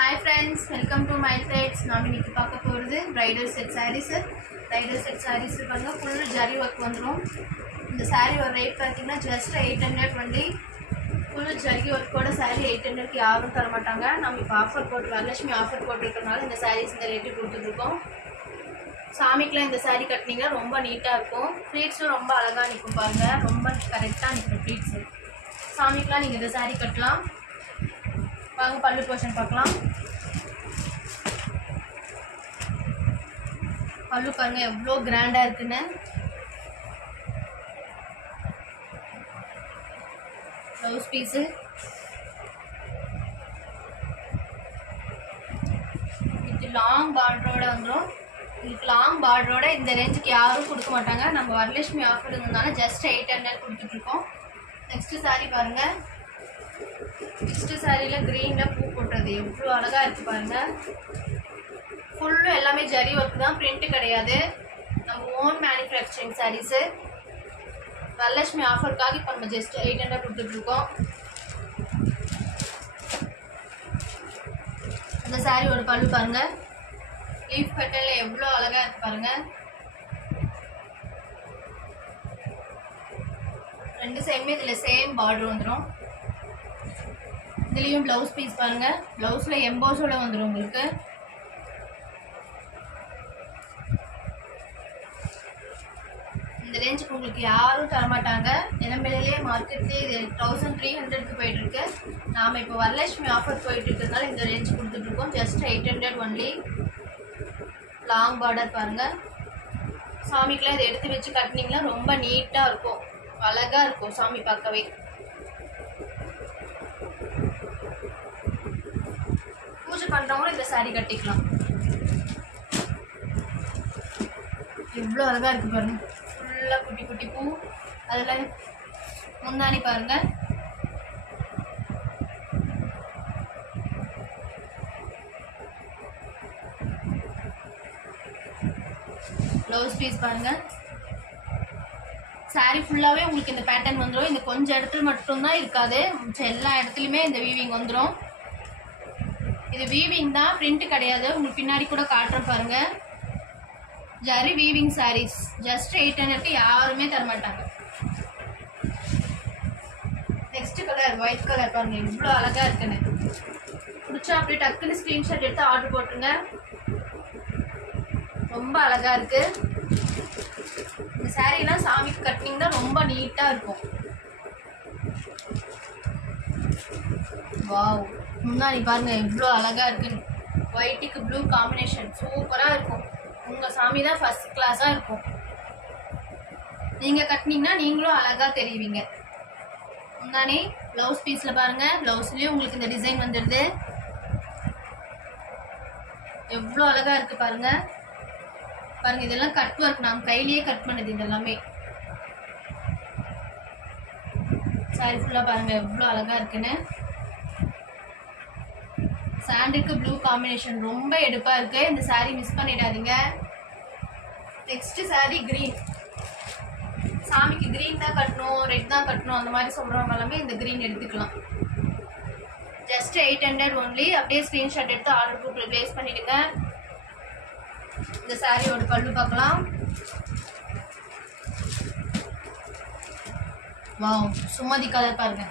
Hi friends, welcome to my threads. நான் இன்னைக்கு பார்க்க போறது bridal set sarees. Bridal set sarees பாருங்க full ஜரி work வந்துரும். இந்த saree ஒரு ரேட் பாத்தீங்கன்னா just 800 only. full zari work ஓட saree 800 க்கு யாரும் தர மாட்டாங்க. நம்ம இப்ப ஆஃபர் போட்டு வரலட்சுமி ஆஃபர் போட்டுட்டனால இந்த sarees இந்த ரேட் கொடுத்துட்டு இருக்கோம். சாமிக்குலாம் இந்த saree கட்டினீங்கன்னா ரொம்ப நீட்டா இருக்கும். ஃப்ளீட்ஸும் ரொம்ப அழகா நிக்கும் பாருங்க. ரொம்ப கரெக்ட்டா நிக்கும் ஃப்ளீட்ஸ். சாமிக்குலாம் நீங்க இந்த saree கட்டலாம். வாங்க பல்லு போர்ஷன் பார்க்கலாம். பல்லு பாருங்க எவ்வளோ கிராண்டா இருக்குன்னு. ப்ளவுஸ் பீஸு இது லாங் பார்டரோட வந்துடும். இதுக்கு லாங் பார்டரோட இந்த ரேஞ்சுக்கு யாரும் கொடுக்க மாட்டாங்க. நம்ம வரலட்சுமி ஆஃபர் இருந்ததுனால ஜஸ்ட் 800 கொடுத்துட்ருக்கோம். நெக்ஸ்ட்டு சாரீ பாருங்க. நெக்ஸ்ட் சாரியில கிரீன்ல பூ போட்டது எவ்வளோ அழகா இருக்கு பாருங்க. ஃபுல்லும் எல்லாமே ஜரி ஒர்க் தான், பிரிண்ட் கிடையாது. நம்ம ஓன் மேனுஃபேக்சரிங் சாரீஸ். வரலட்சுமி ஆஃபருக்காக இப்போ நம்ம ஜஸ்ட் 800 கொடுத்துட்டு இருக்கோம். இந்த சாரியோட பல்லு பாருங்க. லீஃப் கட்டல எவ்வளோ அழகா இருக்கு பாருங்க. ரெண்டு சைடுமே இதுல சேம் பார்டர் வந்துடும். இதுலேயும் ப்ளவுஸ் பீஸ் பாருங்க. ப்ளவுஸில் எம்போஸோட வந்துடும் உங்களுக்கு. இந்த ரேஞ்சுக்கு உங்களுக்கு யாரும் தரமாட்டாங்க. இளம்பிலேயே மார்க்கெட்லேயே இது 1300க்கு போயிட்டு இருக்கு. நாம் இப்போ வரலட்சுமி ஆஃபர் போயிட்டு இருக்கிறதுனால இந்த ரேஞ்ச் கொடுத்துட்டு இருக்கோம். Just 800 only. லாங் பார்டர் பாருங்க. சாமிக்கெலாம் இதை எடுத்து வச்சு கட்டினீங்கன்னா ரொம்ப நீட்டாக இருக்கும், அழகாக இருக்கும் சாமி பார்க்கவே. பூஜை பண்றவங்களும் இந்த சாரி கட்டிக்கலாம். எவ்வளோ அழகா இருக்கு பாருங்க. ஃபுல்லா குட்டி குட்டி பூ. அதுல முந்தானி பாருங்க. ப்ளவுஸ் பீஸ் பாருங்க. சாரி ஃபுல்லாவே உங்களுக்கு இந்த பேட்டர்ன் வந்துடும். இந்த கொஞ்சம் இடத்துல மட்டும்தான் இருக்காது, எல்லா இடத்துலையுமே இந்த வீவிங் வந்துடும். இது வீவிங் தான், பிரிண்ட் கிடையாது. உங்களுக்கு பின்னாடி கூட காட்டுறேன் பாருங்க. ஜரி வீவிங் சாரீஸ் ஜஸ்ட் 800க்கு யாருமே தரமாட்டாங்க. நெக்ஸ்ட் கலர் ஒயிட் கலர் பாருங்க இவ்வளோ அழகா இருக்குன்னு. பிடிச்சா அப்படியே டக்குன்னு ஸ்கிரீன்ஷாட் எடுத்து ஆர்டர் போட்டுருங்க. ரொம்ப அழகா இருக்கு. இந்த சாரீலாம் சாமிக்கு கட்டினீங்கன்னா ரொம்ப நீட்டா இருக்கும். வாவ், முன்னாடி பாருங்க எவ்வளோ அழகா இருக்குன்னு. ஒயிட்டுக்கு ப்ளூ காம்பினேஷன் சூப்பராக இருக்கும். உங்கள் சாமி தான் ஃபர்ஸ்ட் கிளாஸாக இருக்கும். நீங்கள் கட்டினீங்கன்னா நீங்களும் அழகாக தெரிவிங்க. முன்னாடி ப்ளவுஸ் பீஸில் பாருங்க. ப்ளவுஸ்லேயும் உங்களுக்கு இந்த டிசைன் வந்துடுது. எவ்வளோ அழகா இருக்கு பாருங்க. பாருங்க இதெல்லாம் கட் ஒர்க், நாம் கையிலேயே கட் பண்ணது இது எல்லாமே. சாரி ஃபுல்லாக பாருங்க எவ்வளோ அழகா இருக்குன்னு. சாண்டுக்கு ப்ளூ காம்பினேஷன் ரொம்ப எடுப்பா இருக்கு. இந்த சாரி மிஸ் பண்ணிடாதீங்க. Next sorry green. சாமிக்கு கிரீன் தான் கட்டணும், ரெட் தான் கட்டணும் அந்த மாதிரி சொல்றவங்க எல்லாமே இந்த கிரீன் எடுத்துக்கலாம். Just 800 only. அப்படியே ஸ்கிரீன்ஷாட் எடுத்து ஆர்டர் போட்டு பிளேஸ் பண்ணிடுங்க. இந்த சாரியோட பல்லு பார்க்கலாம். வாவ், சுமதி கலர் பாருங்க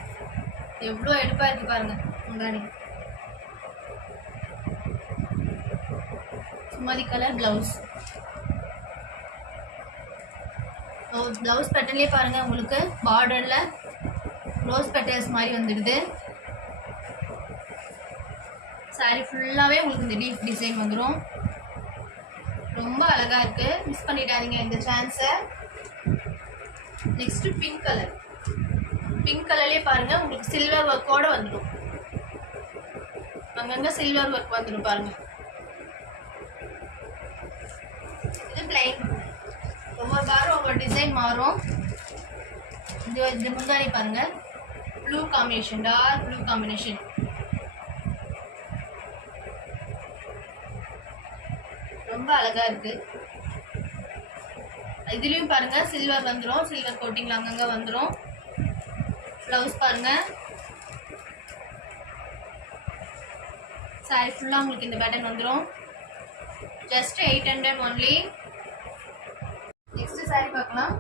எவ்வளோ எடுப்பா இருக்கு பாருங்க. முன்னாடி சுமதி கலர் பிளவுஸ். பிளவுஸ் பேட்டர்ன்லேயே பாருங்க உங்களுக்கு பார்டர்ல ரோஸ் பெட்டல்ஸ் மாதிரி வந்துடுது. சாரி ஃபுல்லாவே உங்களுக்கு இந்த டீப் டிசைன் வந்துடும். ரொம்ப அழகா இருக்கு, மிஸ் பண்ணிடாதீங்க இந்த சான்ஸை. Next pink colour. பிங்க் கலர்லேயே பாருங்க உங்களுக்கு சில்வர் ஒர்க்கோட வந்துடும். அங்கங்க சில்வர் ஒர்க் வந்துடும் பாருங்க. இது பிளைன். ஒவ்வொரு பாரும் ஒவ்வொரு டிசைன் மாறும். இது முந்தானி பாருங்க blue combination, dark blue combination. ரொம்ப அழகா இருக்கு. இதுலயும் பாருங்க சில்வர் வந்துடும், சில்வர் கோட்டிங்ல அங்கங்க வந்துடும். ப்ளவுஸ் பாருங்க சாரி ஃபுல்லாக உங்களுக்கு இந்த பேட்டர்ன் வந்துடும். Just 800 only. நெக்ஸ்ட் சாரி பார்க்கலாம்.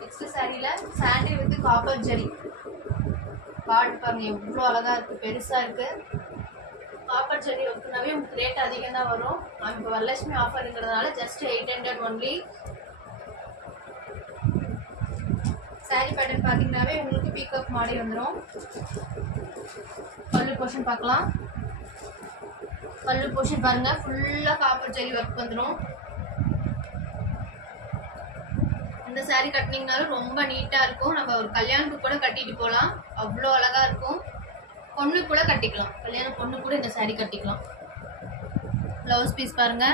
நெக்ஸ்ட் சாரியில் சாண்டில் வித் காப்பர் ஜரி கார்டு பாருங்க எவ்வளோ அழகாக இருக்குது, பெருசாக இருக்குது. காப்பர் ஜரி ஒர்க்குனாவே உங்களுக்கு ரேட் அதிகம் தான் வரும். இப்போ வரலட்சுமி ஆஃபருங்கிறதுனால ஜஸ்ட் 800 ஒன்லி. சாரி பேட்டர்ன் பார்த்தீங்கன்னாவே உங்களுக்கு பீகாக் மாடி வந்துடும். பல்லு போர்ஷன் பார்க்கலாம். பல்லு போர்ஷன் பாருங்க ஃபுல்லாக காப்பர் ஜரி ஒர்க் வந்துடும். இந்த சாரி கட்டினீங்கனாலும் ரொம்ப நீட்டாக இருக்கும். நம்ம ஒரு கல்யாணத்துக்கு கூட கட்டிட்டு போகலாம், அவ்வளோ அழகாக இருக்கும். பொண்ணு கூட கட்டிக்கலாம், கல்யாண பொண்ணு கூட இந்த சாரி கட்டிக்கலாம். ப்ளவுஸ் பீஸ் பாருங்க.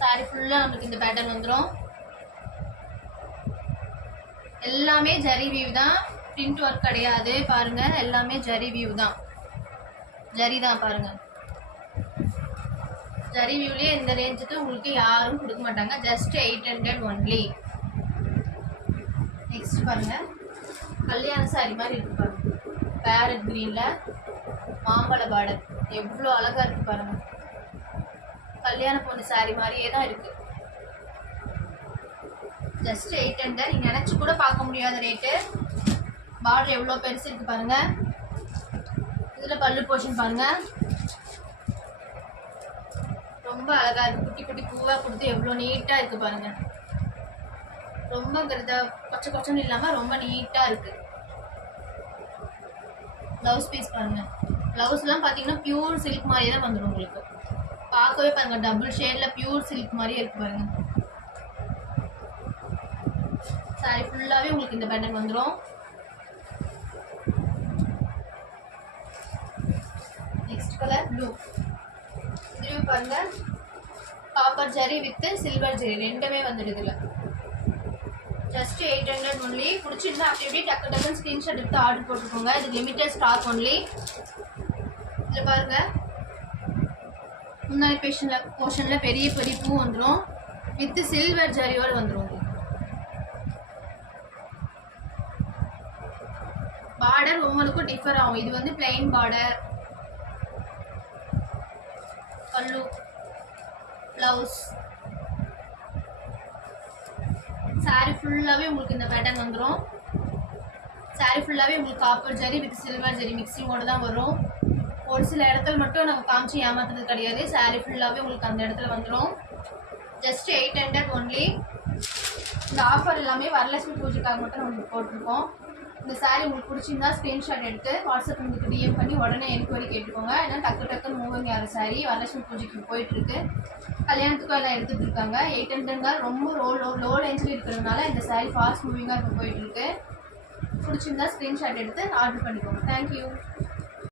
சாரி ஃபுல்லாக நமக்கு இந்த பேட்டர்ன் வந்துடும். எல்லாமே ஜரி வியூ தான், பிரிண்ட் ஒர்க் கிடையாது. பாருங்க எல்லாமே ஜரி வியூ தான், ஜரி தான் பாருங்க. ஜரி வியூலேயே இந்த ரேஞ்சுக்கு உங்களுக்கு யாரும் கொடுக்க மாட்டாங்க. Just 800 only. நெக்ஸ்ட் பாருங்க கல்யாண சாரி மாதிரி இருக்கு பாருங்க. பேரட் கிரீன்ல மாம்பழ பார்டர் எவ்வளோ அழகா இருக்கு பாருங்க. கல்யாண பொண்ணு சாரி மாதிரியே தான் இருக்கு. ஜஸ்ட் 800. நீங்க நினைச்சு கூட பார்க்க முடியாத ரேட்டு. பார்டர் எவ்வளோ பெருசு இருக்கு பாருங்க. இதுல பல்லு போர்ஷன் பாருங்க ரொம்ப அழகா இருக்கு. குட்டி குட்டி பூவா கொடுத்து எவ்வளோ நீட்டா இருக்கு பாருங்க. ரொம்ப கொச்சை கொச்சன்னு இல்லாம ரொம்ப நீட்டா இருக்கு. ப்ளவுஸ் பீஸ் பாருங்க. ப்ளவுஸ் எல்லாம் பாத்தீங்கன்னா பியூர் சில்க் மாதிரியே தான் வந்துடும் உங்களுக்கு. பார்க்கவே பாருங்க டபுள் ஷேட்ல பியூர் சில்க் மாதிரியே இருக்கு பாருங்க. சாரி ஃபுல்லாவே உங்களுக்கு இந்த பேட்டர்ன் வந்துடும். Next colour blue. இது பாருங்க copper zari with silver zari ரெண்டுமே வந்துடுதுல. Just 800 only. பிடிச்சிருந்தா அப்படி எப்படி டக்கு டக்குன்னு ஸ்க்ரீன்ஷாட் எடுத்து ஆர்டர் போட்டுக்கோங்க. இது லிமிட்டட் ஸ்டாக் ஒன்லி. இதில் பாருங்க முன்னாடி போர்ஷன்ல பெரிய பெரிய பூ வந்துடும் வித் சில்வர் ஜரியோடு வந்துடும். பார்டர் ஒவ்வொன்றுக்கும் டிஃபர் ஆகும். இது வந்து பிளைன் பார்டர். பல்லு ப்ளவுஸ் சாரி ஃபுல்லாகவே உங்களுக்கு இந்த பேட்டர்ன் வந்துடும். சாரி ஃபுல்லாகவே உங்களுக்கு copper zari with silver zari மிக்சிங்கோடு தான் வரும். ஒரு சில இடத்துல மட்டும் நம்ம காமிச்சு ஏமாத்துறது கிடையாது. சாரி ஃபுல்லாகவே உங்களுக்கு அந்த இடத்துல வந்துடும். Just 800 only. இந்த ஆஃபர் எல்லாமே வரலட்சுமி பூஜைக்காக மட்டும் நம்ம போட்டிருக்கோம். இந்த சாரி உங்களுக்கு பிடிச்சிருந்தா ஸ்க்ரீன்ஷாட் எடுத்து வாட்ஸ்அப் உங்களுக்கு டிஎம் பண்ணி உடனே என்கொயரி கேட்டுக்கோங்க. ஏன்னா டக்கு டக்குன்னு மூவிங் ஆகிற சாரி வரலட்சுமி பூஜைக்கு போயிட்டுருக்கு. கல்யாணத்துக்கும் எல்லாம் எடுத்துகிட்டு இருக்காங்க. 800 ரொம்ப லோ ரேஞ்சில் இருக்கிறதுனால இந்த சாரி ஃபாஸ்ட் மூவிங்காக இப்போ போயிட்டுருக்கு. பிடிச்சிருந்தா ஸ்க்ரீன்ஷாட் எடுத்து ஆர்டர் பண்ணிக்கோங்க. தேங்க்யூ.